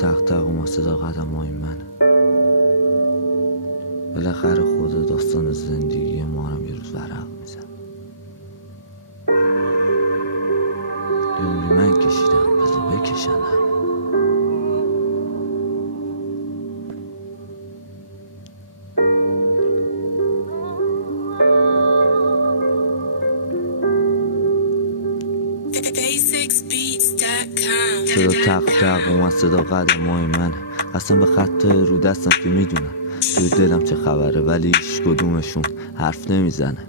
تق تق اومد صدا قدمای منه. بالاخره خدا داستان زندگی ما هم یه روز ورق میزن. یه عمری من کشیدم، بذار بکشن همه. صدا تق تق اومد صدا قدمای منه. اصلا به خطای رو دستم که میدونم توی دلم چه خبره، ولی هیچ کدومشون حرف نمیزنه.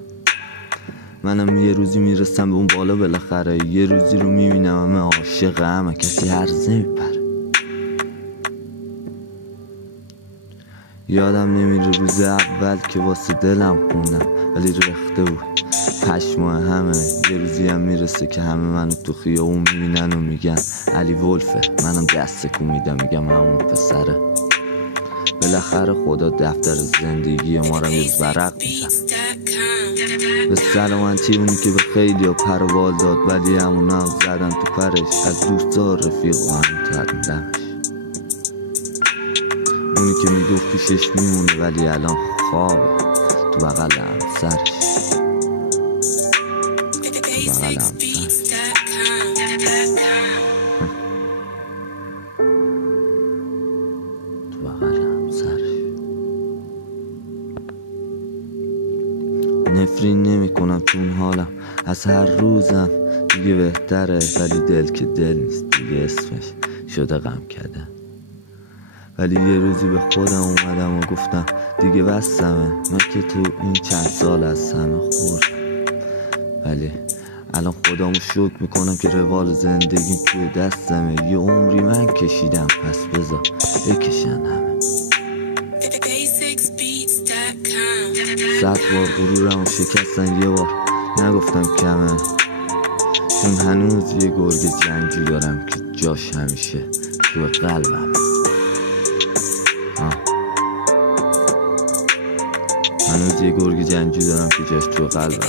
منم یه روزی میرسم به اون بالا بالاخره، یه روزی رو میبینم همه عاشق همه، کسی هرز نمیپره. یادم نمیره روز اول که واسه دلم خوندم، ولی رخته بود پشمای همه. یه روزی هم میرسه که همه منو تو خیابون میبینن و میگن علی ولفه، منم دست تکون میدم میگم همون پسره. بالاخره خدا دفتر زندگی ما رو یه ورق میزن. به سلامتی اونی که به خیلی ها پروال داد، ولی همون هم زدن تو پرش. از دوستا رفیق و هم کردن اونی که میگفت پیشش میمونه ولی الان خوابه تو بغل همسرش. تو بغل همسرش. تو بغل همسرش. نفرین نمی کنم چون حالم از هر روزم دیگه بهتره، ولی دل که دل نیست دیگه، اسمش شده غم کردن. ولی یه روزی به خودم اومدم و گفتم دیگه بستمه، من که تو این چند سال از همه خوردم. ولی الان خودمو شکر میکنم که روال زندگی توی دستمه. یه عمری من کشیدم، پس بذار بکشن همه. 100 بار غرورمو شکستن، یه بار نگفتم کمه، چون هنوز یه گرگ جنگجو دارم که جاش همیشه تو قلبم. هنوز یه گرگ جنگجو دارم که جاش تو قلبم.